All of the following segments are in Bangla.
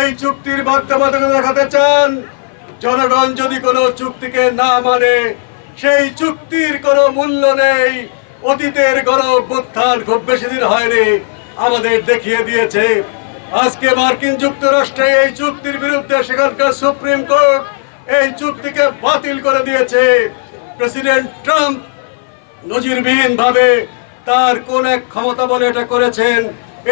এই চুক্তির বাধ্যবাধকতা দেখাতে চান। জনগণ যদি কোনো চুক্তিকে না মানে সেই চুক্তির কোনো মূল্য নেই। অতীতের গণঅভ্যুত্থান খুব বেশি দিন হয়নি, আমাদের দেখিয়ে দিয়েছে। আজকে মার্কিন যুক্তরাষ্ট্রে এই চুক্তির বিরুদ্ধে সেখানকার সুপ্রিম কোর্ট এই চুক্তিকে বাতিল করে দিয়েছে। প্রেসিডেন্ট ট্রাম্প নজিরবিহীন ভাবে তার কোন এক ক্ষমতা বলে এটা করেছেন।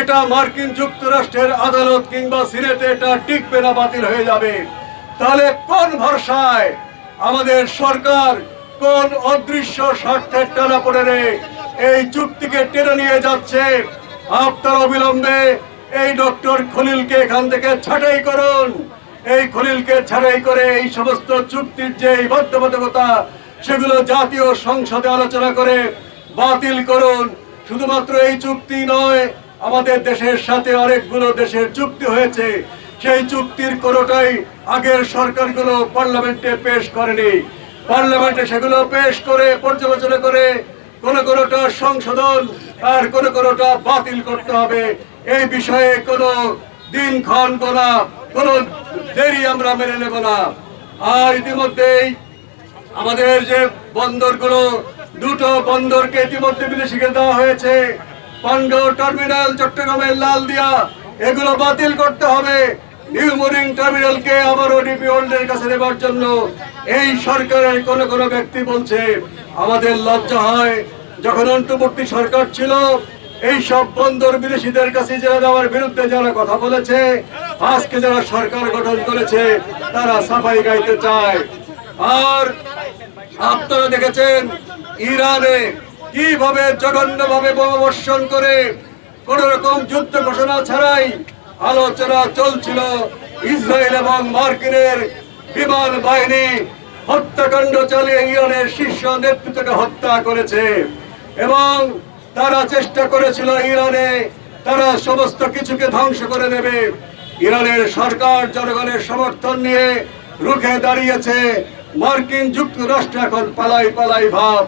এটা মার্কিন যুক্তরাষ্ট্রের আদালত কিংবা সিনেটে এটা টিকবে না, বাতিল হয়ে যাবে। তাহলে কোন ভরসায় আমাদের সরকার কোন অদৃশ্য স্বার্থের টানাপোড়েনে এই চুক্তিকে টেনে নিয়ে যাচ্ছে? আপনার অবিলম্বে এই ডক্টর খলিলকে এখান থেকে ছাঁটাই করুন। এই খলিলকে ছাঁটাই করে এই সমস্ত চুক্তির যে বাধ্যবাধকতা সেগুলো জাতীয় সংসদে আলোচনা করে বাতিল করুন। শুধুমাত্র এই চুক্তি নয়, আমাদের দেশের সাথে অনেকগুলো দেশের চুক্তি হয়েছে, সেই চুক্তির কোনোটাই আগের সরকারগুলো পার্লামেন্টে পেশ করেনি। পার্লামেন্টে সেগুলো পেশ করে পর্যালোচনা করে কোনোটা সংশোধন আর কোনোটা বাতিল করতে হবে। এই বিষয়ে কোনো দিনক্ষণ গোনা, কোনো দেরি আমরা মেনে নেব না। আর ইতিমধ্যেই আমাদের যে বন্দরগুলো, দুটো বন্দরকে ইতিমধ্যে বিদেশিকে দেওয়া হয়েছে। পান্ডো টার্মিনাল চট্টগ্রামের লালদিয়া, এগুলো বাতিল করতে হবে। নিউ মরিং টার্মিনালকে আবারও ডিপি ওয়ার্ল্ডের কাছে নেবার জন্য এই সরকারের কোন ব্যক্তি বলছে। আমাদের লজ্জা হয়, যখন অন্তর্বর্তী সরকার ছিল এই সব বন্দর বিদেশিদের কাছে যারা দেওয়ার বিরুদ্ধে যারা কথা বলেছে, আজকে যারা সরকার গঠন করেছে তারা সাফাই গাইতে চায়। আর আপনারা দেখেছেন ইরানে কিভাবে জঘন্যভাবে বোমাবর্ষণ করে কোন রকম যুদ্ধ ঘোষণা ছাড়াই আলোচনা চলছিল। ইসরায়েল এবং মার্কিনের বিমান বাহিনী হত্যাকাণ্ড চালিয়ে ইরানের শীর্ষ নেতৃত্বকে হত্যা করেছে এবং তারা চেষ্টা করেছিল ইরানে তারা সমস্ত কিছুকে ধ্বংস করে দেবে। ইরানের সরকার জনগণের সমর্থন নিয়ে রুখে দাঁড়িয়েছে। মার্কিন যুক্তরাষ্ট্র এখন পালাই পালাই ভাব।